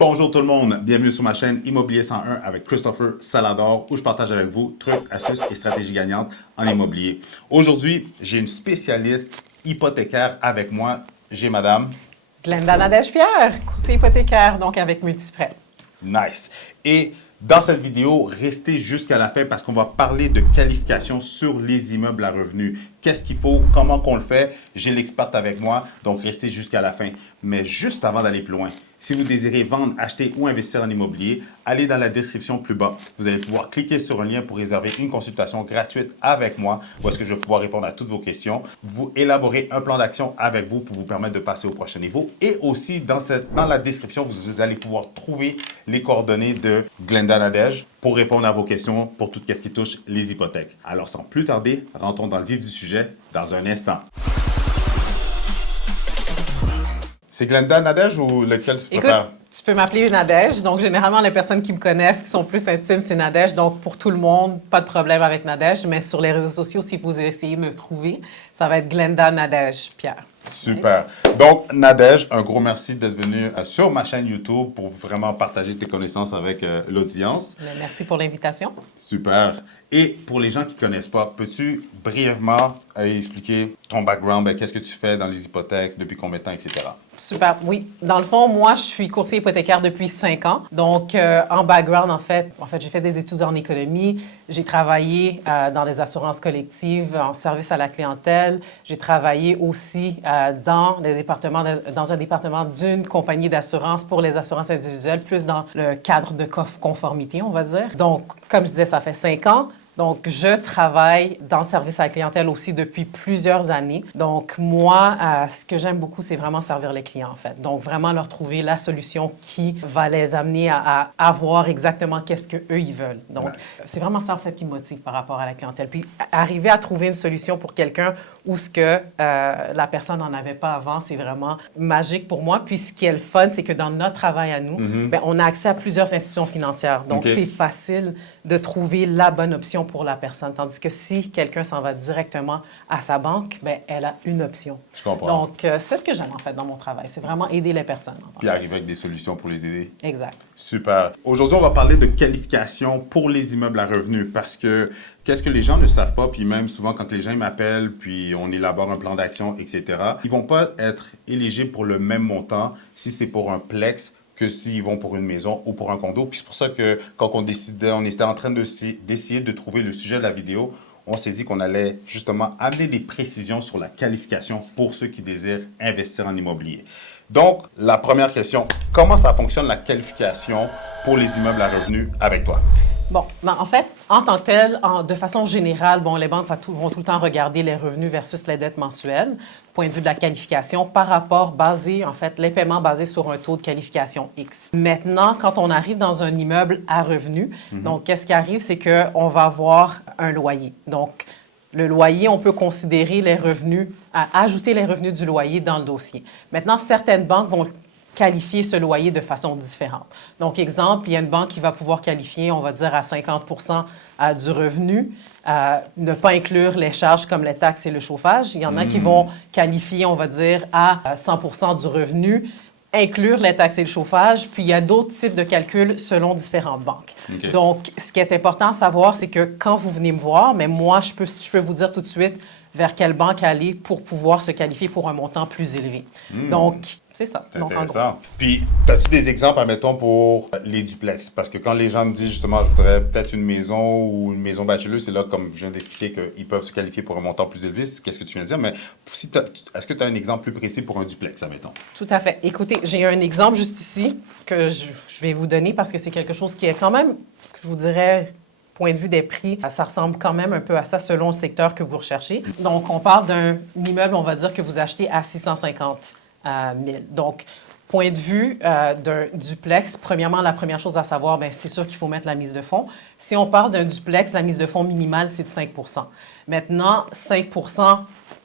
Bonjour tout le monde, bienvenue sur ma chaîne Immobilier 101 avec Christopher Salador où je partage avec vous trucs, astuces et stratégies gagnantes en immobilier. Aujourd'hui, j'ai une spécialiste hypothécaire avec moi. J'ai madame. Glenda Nadège-Pierre, courtier hypothécaire, donc avec Multisprêt. Nice. Et dans cette vidéo, restez jusqu'à la fin parce qu'on va parler de qualification sur les immeubles à revenus. Qu'est-ce qu'il faut, comment qu'on le fait. J'ai l'experte avec moi, donc restez jusqu'à la fin. Mais juste avant d'aller plus loin, si vous désirez vendre, acheter ou investir en immobilier, allez dans la description plus bas. Vous allez pouvoir cliquer sur un lien pour réserver une consultation gratuite avec moi où est-ce que je vais pouvoir répondre à toutes vos questions, vous élaborer un plan d'action avec vous pour vous permettre de passer au prochain niveau. Et aussi, dans la description, vous allez pouvoir trouver les coordonnées de Glenda Nadège pour répondre à vos questions pour tout ce qui touche les hypothèques. Alors, sans plus tarder, rentrons dans le vif du sujet dans un instant. C'est Glenda Nadège ou lequel tu préfères? Écoute, tu peux m'appeler Nadège. Donc, généralement, les personnes qui me connaissent, qui sont plus intimes, c'est Nadège. Donc, pour tout le monde, pas de problème avec Nadège. Mais sur les réseaux sociaux, si vous essayez de me trouver, ça va être Glenda Nadège-Pierre. Super. Donc, Nadège, un gros merci d'être venu sur ma chaîne YouTube pour vraiment partager tes connaissances avec l'audience. Merci pour l'invitation. Super. Et pour les gens qui ne connaissent pas, peux-tu brièvement expliquer ton background, qu'est-ce que tu fais dans les hypothèques, depuis combien de temps, etc.? Super. Oui. Dans le fond, moi, je suis courtier hypothécaire depuis 5 ans. Donc, en background, en fait, j'ai fait des études en économie. J'ai travaillé dans les assurances collectives, en service à la clientèle. J'ai travaillé aussi dans un département d'une compagnie d'assurance pour les assurances individuelles, plus dans le cadre de conformité, on va dire. Donc, comme je disais, ça fait 5 ans. Donc, je travaille dans le service à la clientèle aussi depuis plusieurs années. Donc, moi, ce que j'aime beaucoup, c'est vraiment servir les clients, en fait. Donc, vraiment leur trouver la solution qui va les amener à avoir exactement qu'est-ce qu'eux, ils veulent. Donc, c'est vraiment ça, en fait, qui me motive par rapport à la clientèle. Puis, arriver à trouver une solution pour quelqu'un où ce que la personne n'en avait pas avant, c'est vraiment magique pour moi. Puis, ce qui est le fun, c'est que dans notre travail à nous, bien, on a accès à plusieurs institutions financières. Donc, c'est facile de trouver la bonne option pour la personne. Tandis que si quelqu'un s'en va directement à sa banque, bien, elle a une option. Je comprends. Donc, c'est ce que j'aime, en fait, dans mon travail. C'est vraiment aider les personnes. Puis arriver avec des solutions pour les aider. Exact. Super. Aujourd'hui, on va parler de qualification pour les immeubles à revenus parce que qu'est-ce que les gens ne savent pas, puis même souvent quand les gens m'appellent, puis on élabore un plan d'action, etc., ils ne vont pas être éligibles pour le même montant si c'est pour un plex que s'ils vont pour une maison ou pour un condo. Puis c'est pour ça que quand on était en train d'essayer de trouver le sujet de la vidéo, on s'est dit qu'on allait justement amener des précisions sur la qualification pour ceux qui désirent investir en immobilier. Donc, la première question, comment ça fonctionne la qualification pour les immeubles à revenus avec toi? Bon, ben, en fait, en tant que tel, de façon générale, bon, les banques vont tout le temps regarder les revenus versus les dettes mensuelles, point de vue de la qualification, par rapport les paiements basés sur un taux de qualification X. Maintenant, quand on arrive dans un immeuble à revenus, donc, qu'est-ce qui arrive, c'est qu'on va avoir un loyer. Donc, le loyer, on peut considérer les revenus, ajouter les revenus du loyer dans le dossier. Maintenant, certaines banques vont qualifier ce loyer de façon différente. Donc, exemple, il y a une banque qui va pouvoir qualifier, on va dire, à 50 du revenu, ne pas inclure les charges comme les taxes et le chauffage. Il y en a qui vont qualifier, on va dire, à 100 du revenu, inclure les taxes et le chauffage, puis il y a d'autres types de calculs selon différentes banques. Okay. Donc, ce qui est important à savoir, c'est que quand vous venez me voir, mais moi, je peux vous dire tout de suite vers quelle banque aller pour pouvoir se qualifier pour un montant plus élevé. Donc, c'est ça. C'est intéressant. Puis, as-tu des exemples, admettons, pour les duplex? Parce que quand les gens me disent, justement, je voudrais peut-être une maison ou une maison bachelor, c'est là, comme je viens d'expliquer, qu'ils peuvent se qualifier pour un montant plus élevé. C'est qu'est-ce que tu viens de dire? Mais est-ce que tu as un exemple plus précis pour un duplex, admettons? Tout à fait. Écoutez, j'ai un exemple juste ici que je vais vous donner parce que c'est quelque chose qui est quand même, je vous dirais, point de vue des prix, ça ressemble quand même un peu à ça selon le secteur que vous recherchez. Donc, on parle d'un immeuble, on va dire, que vous achetez à 650 000. Donc, point de vue d'un duplex, premièrement, la première chose à savoir, bien, c'est sûr qu'il faut mettre la mise de fonds. Si on parle d'un duplex, la mise de fonds minimale, c'est de 5 Maintenant, 5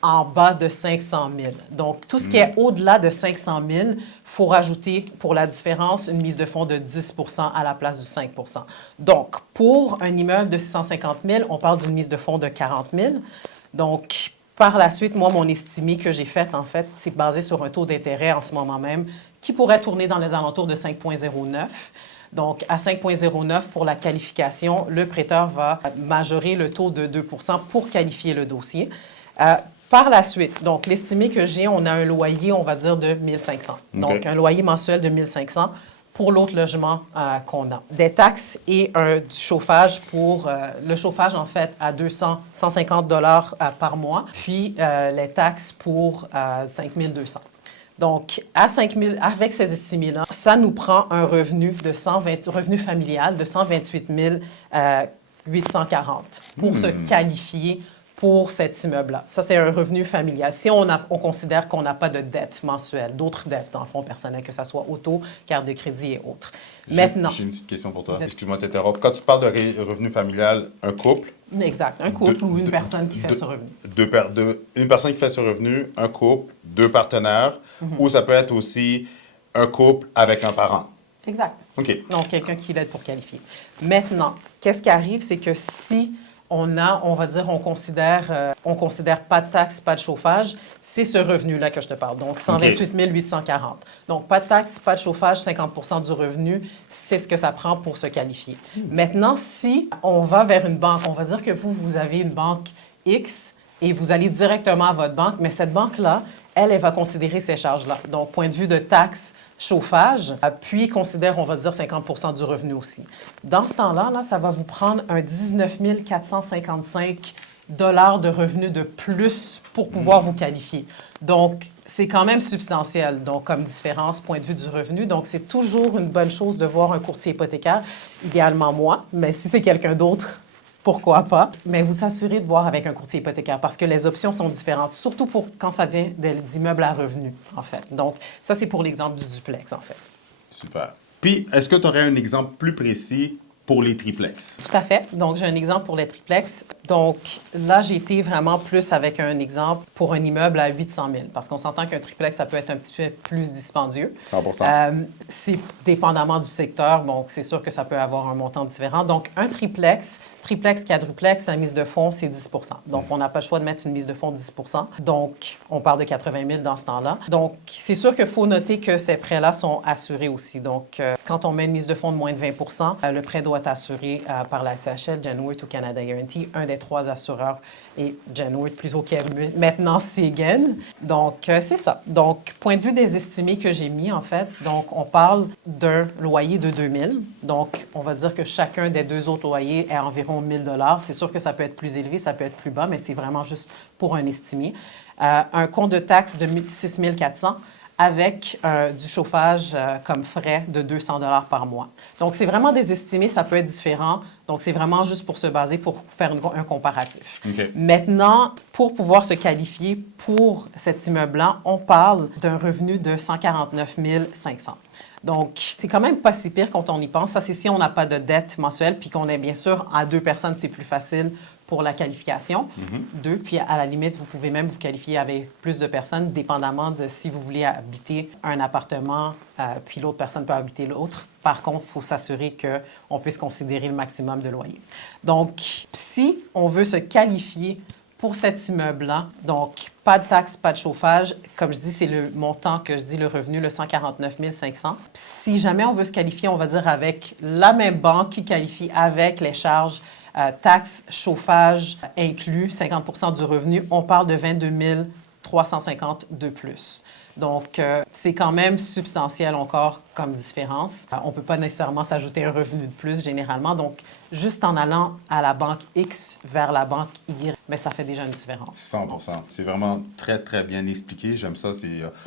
en bas de 500 000. Donc, tout ce qui est au-delà de 500 000, il faut rajouter pour la différence une mise de fonds de 10 à la place du 5 Donc, pour un immeuble de 650 000, on parle d'une mise de fonds de 40 000. Donc, par la suite, moi, mon estimé que j'ai fait, en fait, c'est basé sur un taux d'intérêt en ce moment même qui pourrait tourner dans les alentours de 5,09. Donc, à 5,09 pour la qualification, le prêteur va majorer le taux de 2 pour qualifier le dossier. Par la suite, donc l'estimé que j'ai, on a un loyer, on va dire, de 1 500. Donc, un loyer mensuel de 1 500 pour l'autre logement qu'on a. Des taxes et du chauffage pour... le chauffage, en fait, à 150 $ par mois, puis les taxes pour 5 200. Donc, à 5 000, avec ces estimés-là, ça nous prend un revenu revenu familial de 128 840 pour se qualifier pour cet immeuble-là. Ça, c'est un revenu familial. Si on considère qu'on n'a pas de dette mensuelle, d'autres dettes, dans le fond personnel, que ce soit auto, carte de crédit et autres. Maintenant... J'ai une petite question pour toi. Excuse-moi de t'interrompre. Quand tu parles de revenu familial, un couple... Exact. Un couple ou une personne qui fait ce revenu. Une personne qui fait ce revenu, un couple, deux partenaires, ou ça peut être aussi un couple avec un parent. Exact. OK. Donc, quelqu'un qui l'aide pour qualifier. Maintenant, qu'est-ce qui arrive, c'est que si on va dire, on considère pas de taxes, pas de chauffage, c'est ce revenu-là que je te parle. Donc, 128 840. Donc, pas de taxes, pas de chauffage, 50 du revenu, c'est ce que ça prend pour se qualifier. Maintenant, si on va vers une banque, on va dire que vous avez une banque X et vous allez directement à votre banque, mais cette banque-là, elle va considérer ces charges-là. Donc, point de vue de taxes, chauffage, puis considère, on va dire, 50 du revenu aussi. Dans ce temps-là, ça va vous prendre un 19 455 $ de revenus de plus pour pouvoir vous qualifier. Donc, c'est quand même substantiel, donc comme différence, point de vue du revenu. Donc, c'est toujours une bonne chose de voir un courtier hypothécaire, idéalement moi, mais si c'est quelqu'un d'autre, pourquoi pas? Mais vous assurez de voir avec un courtier hypothécaire parce que les options sont différentes, surtout pour quand ça vient des immeubles à revenus, en fait. Donc, ça, c'est pour l'exemple du duplex, en fait. Super. Puis, est-ce que tu aurais un exemple plus précis pour les triplex? Tout à fait. Donc, j'ai un exemple pour les triplex. Donc, là, j'ai été vraiment plus avec un exemple pour un immeuble à 800 000 parce qu'on s'entend qu'un triplex, ça peut être un petit peu plus dispendieux. 100 c'est dépendamment du secteur. Donc, c'est sûr que ça peut avoir un montant différent. Donc, un triplex, quadruplex, la mise de fonds, c'est 10 Donc, on n'a pas le choix de mettre une mise de fonds de 10 Donc, on parle de 80 000 dans ce temps-là. Donc, c'est sûr qu'il faut noter que ces prêts-là sont assurés aussi. Donc, quand on met une mise de fonds de moins de 20 le prêt doit être assuré par la CHL, Genworth ou Canada Guarantee, un des trois assureurs et Genworth, plutôt que maintenant Seguin. Donc, c'est ça. Donc, point de vue des estimés que j'ai mis, en fait, donc, on parle d'un loyer de 2 000. Donc, on va dire que chacun des deux autres loyers est environ 1 000 $. C'est sûr que ça peut être plus élevé, ça peut être plus bas, mais c'est vraiment juste pour un estimé. Un compte de taxes de 6 400 avec du chauffage comme frais de 200 $ par mois. Donc, c'est vraiment des estimés, ça peut être différent. Donc, c'est vraiment juste pour se baser, pour faire un comparatif. Okay. Maintenant, pour pouvoir se qualifier pour cet immeuble-là, on parle d'un revenu de 149 500. Donc, c'est quand même pas si pire quand on y pense. Ça, c'est si on n'a pas de dette mensuelle, puis qu'on est bien sûr à 2 personnes, c'est plus facile pour la qualification. 2, puis à la limite, vous pouvez même vous qualifier avec plus de personnes, dépendamment de si vous voulez habiter un appartement, puis l'autre personne peut habiter l'autre. Par contre, il faut s'assurer qu'on puisse considérer le maximum de loyer. Donc, si on veut se qualifier pour cet immeuble-là, donc pas de taxes, pas de chauffage. Comme je dis, c'est le montant que je dis, le revenu, le 149 500. Si jamais on veut se qualifier, on va dire avec la même banque qui qualifie avec les charges taxes, chauffage inclus, 50 du revenu, on parle de 22 350 de plus. Donc, c'est quand même substantiel encore comme différence. On ne peut pas nécessairement s'ajouter un revenu de plus généralement. Donc, juste en allant à la banque X vers la banque Y, mais ça fait déjà une différence. 100 C'est vraiment très, très bien expliqué. J'aime ça.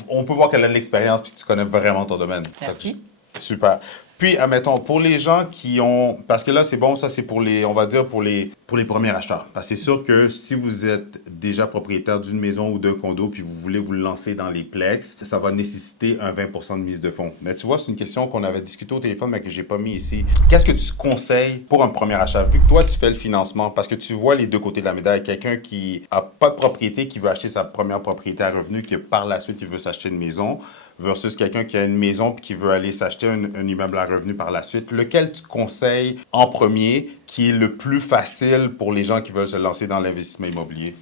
On peut voir qu'elle a de l'expérience puis tu connais vraiment ton domaine. Merci. Super. Puis, admettons, pour les gens qui ont... Parce que là, c'est bon, ça, c'est pour les... On va dire pour les premiers acheteurs. Parce que c'est sûr que si vous êtes déjà propriétaire d'une maison ou d'un condo puis vous voulez vous lancer dans les plex, ça va nécessiter un 20 de mise de fonds. Mais tu vois, c'est une question qu'on avait discutée au téléphone, mais que j'ai pas mis ici. Qu'est-ce que tu conseilles pour un premier achat? Vu que toi, tu fais le financement, parce que tu vois les deux côtés de la médaille. Quelqu'un qui a pas de propriété, qui veut acheter sa première propriété à revenu, que par la suite, il veut s'acheter une maison, versus quelqu'un qui a une maison et qui veut aller s'acheter un immeuble à revenu par la suite. Lequel tu conseilles en premier qui est le plus facile pour les gens qui veulent se lancer dans l'investissement immobilier?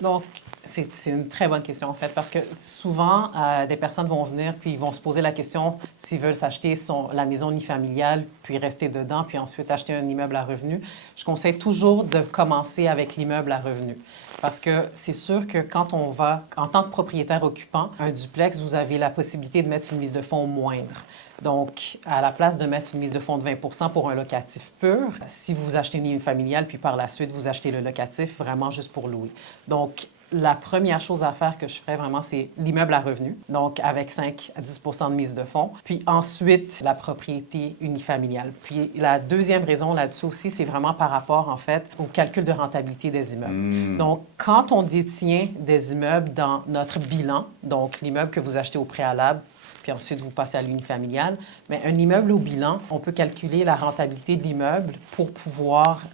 Donc, C'est une très bonne question, en fait, parce que souvent, des personnes vont venir puis ils vont se poser la question s'ils veulent s'acheter la maison unifamiliale, puis rester dedans, puis ensuite acheter un immeuble à revenu. Je conseille toujours de commencer avec l'immeuble à revenu. Parce que c'est sûr que quand on va, en tant que propriétaire occupant, un duplex, vous avez la possibilité de mettre une mise de fonds moindre. Donc, à la place de mettre une mise de fonds de 20 pour un locatif pur, si vous achetez une familiale, puis par la suite, vous achetez le locatif vraiment juste pour louer. Donc, la première chose à faire que je ferais vraiment, c'est l'immeuble à revenu, donc avec 5 à 10 de mise de fonds. Puis ensuite, la propriété unifamiliale. Puis la deuxième raison là-dessus aussi, c'est vraiment par rapport, en fait, au calcul de rentabilité des immeubles. Donc, quand on détient des immeubles dans notre bilan, donc l'immeuble que vous achetez au préalable, puis ensuite vous passez à l'unifamilial. Mais un immeuble au bilan, on peut calculer la rentabilité de l'immeuble pour pouvoir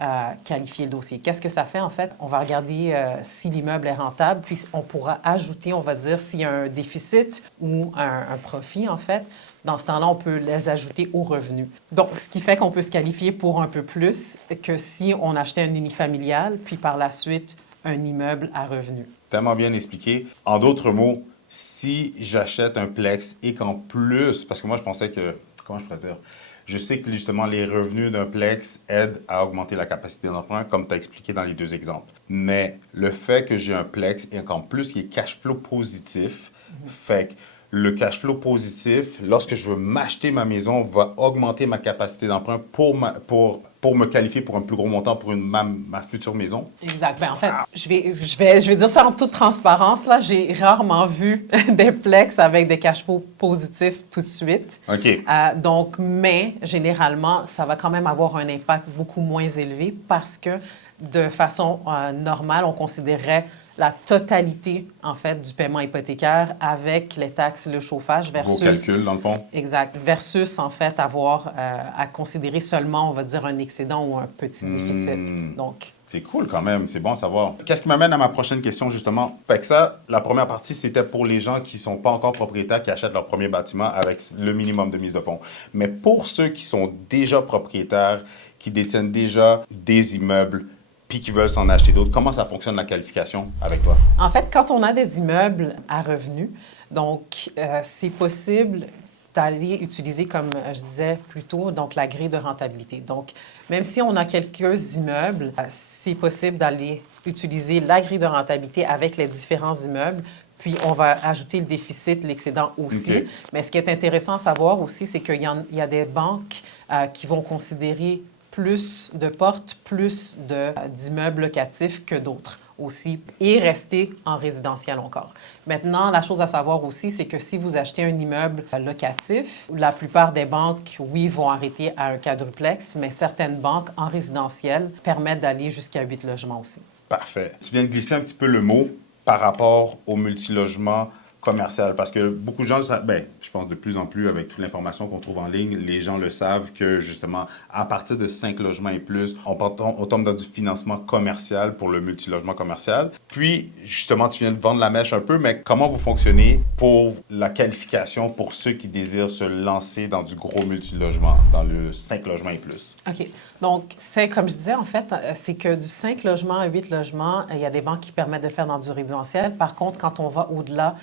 qualifier le dossier. Qu'est-ce que ça fait, en fait? On va regarder si l'immeuble est rentable, puis on pourra ajouter, on va dire, s'il y a un déficit ou un profit, en fait. Dans ce temps-là, on peut les ajouter aux revenus. Donc, ce qui fait qu'on peut se qualifier pour un peu plus que si on achetait un unifamilial, puis par la suite, un immeuble à revenu. Tellement bien expliqué. En d'autres mots, si j'achète un Plex et qu'en plus, parce que moi je pensais que, comment je pourrais dire, je sais que justement les revenus d'un Plex aident à augmenter la capacité d'emprunt, comme tu as expliqué dans les deux exemples. Mais le fait que j'ai un Plex et qu'en plus il est cash flow positif, fait que le cash flow positif, lorsque je veux m'acheter ma maison, va augmenter ma capacité d'emprunt pour me qualifier pour un plus gros montant pour ma future maison. Exact. Bien, en fait, je vais dire ça en toute transparence. Là, j'ai rarement vu des Plex avec des cash flows positifs tout de suite. OK. Donc, mais généralement, ça va quand même avoir un impact beaucoup moins élevé parce que de façon normale, on considérerait la totalité, en fait, du paiement hypothécaire avec les taxes, le chauffage versus... Vos calculs, dans le fond. Exact. Versus, en fait, avoir à considérer seulement, on va dire, un excédent ou un petit déficit. Donc... C'est cool quand même, c'est bon à savoir. Qu'est-ce qui m'amène à ma prochaine question, justement? Fait que ça, la première partie, c'était pour les gens qui ne sont pas encore propriétaires, qui achètent leur premier bâtiment avec le minimum de mise de fonds. Mais pour ceux qui sont déjà propriétaires, qui détiennent déjà des immeubles, puis qui veulent s'en acheter d'autres, comment ça fonctionne la qualification avec toi? En fait, quand on a des immeubles à revenus, donc c'est possible d'aller utiliser, comme je disais plus tôt, donc la grille de rentabilité. Donc, même si on a quelques immeubles, c'est possible d'aller utiliser la grille de rentabilité avec les différents immeubles, puis on va ajouter le déficit, l'excédent aussi. Okay. Mais ce qui est intéressant à savoir aussi, c'est qu'il y a des banques qui vont considérer plus de portes, plus d'immeubles locatifs que d'autres aussi, et rester en résidentiel encore. Maintenant, la chose à savoir aussi, c'est que si vous achetez un immeuble locatif, la plupart des banques, oui, vont arrêter à un quadruplex, mais certaines banques en résidentiel permettent d'aller jusqu'à 8 logements aussi. Parfait. Tu viens de glisser un petit peu le mot par rapport au multilogement commercial, parce que beaucoup de gens, je pense de plus en plus avec toute l'information qu'on trouve en ligne, les gens le savent que justement, à partir de 5 logements et plus, on tombe dans du financement commercial pour le multilogement commercial. Puis, justement, tu viens de vendre la mèche un peu, mais comment vous fonctionnez pour la qualification pour ceux qui désirent se lancer dans du gros multilogement, dans le 5 logements et plus? OK. Donc, c'est comme je disais, en fait, c'est que du 5 logements à 8 logements, il y a des banques qui permettent de faire dans du résidentiel. Par contre, quand on va au-delà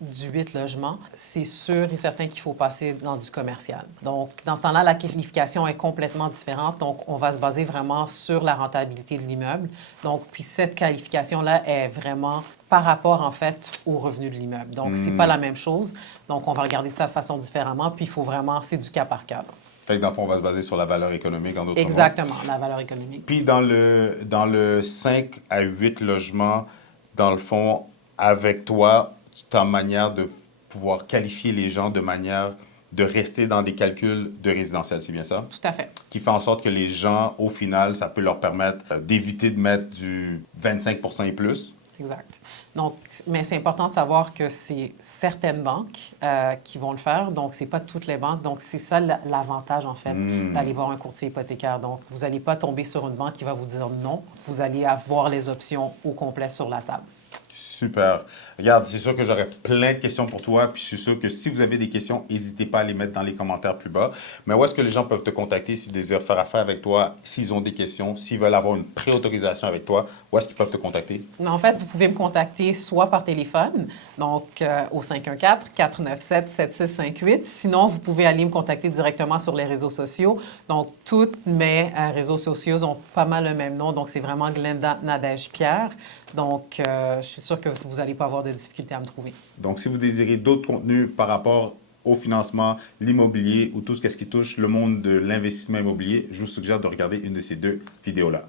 du 8 logements, c'est sûr et certain qu'il faut passer dans du commercial. Donc, dans ce temps-là, la qualification est complètement différente. Donc, on va se baser vraiment sur la rentabilité de l'immeuble. Donc, puis cette qualification-là est vraiment par rapport, en fait, au revenu de l'immeuble. Donc, c'est pas la même chose. Donc, on va regarder ça de façon différemment. Puis, il faut vraiment, c'est du cas par cas. Fait que dans le fond, on va se baser sur la valeur économique, en d'autres mots. Exactement, la valeur économique. Puis dans le 5 à 8 logements, dans le fond, avec toi, ta manière de pouvoir qualifier les gens de manière de rester dans des calculs de résidentiel, c'est bien ça? Tout à fait. Qui fait en sorte que les gens, au final, ça peut leur permettre d'éviter de mettre du 25 % et plus. Exact. Donc, mais c'est important de savoir que c'est certaines banques qui vont le faire. Donc, ce n'est pas toutes les banques. Donc, c'est ça l'avantage, en fait, d'aller voir un courtier hypothécaire. Donc, vous n'allez pas tomber sur une banque qui va vous dire non. Vous allez avoir les options au complet sur la table. Super. Regarde, c'est sûr que j'aurais plein de questions pour toi, puis je suis sûr que si vous avez des questions, n'hésitez pas à les mettre dans les commentaires plus bas. Mais où est-ce que les gens peuvent te contacter s'ils désirent faire affaire avec toi, s'ils ont des questions, s'ils veulent avoir une préautorisation avec toi, où est-ce qu'ils peuvent te contacter? Mais en fait, vous pouvez me contacter soit par téléphone, donc au 514-497-7658. Sinon, vous pouvez aller me contacter directement sur les réseaux sociaux. Donc, tous mes réseaux sociaux ont pas mal le même nom. Donc, c'est vraiment Glenda Nadège Pierre. Donc, je suis sûre que vous n'allez pas avoir de difficulté à me trouver. Donc, si vous désirez d'autres contenus par rapport au financement, l'immobilier ou tout ce qui touche le monde de l'investissement immobilier, je vous suggère de regarder une de ces deux vidéos-là.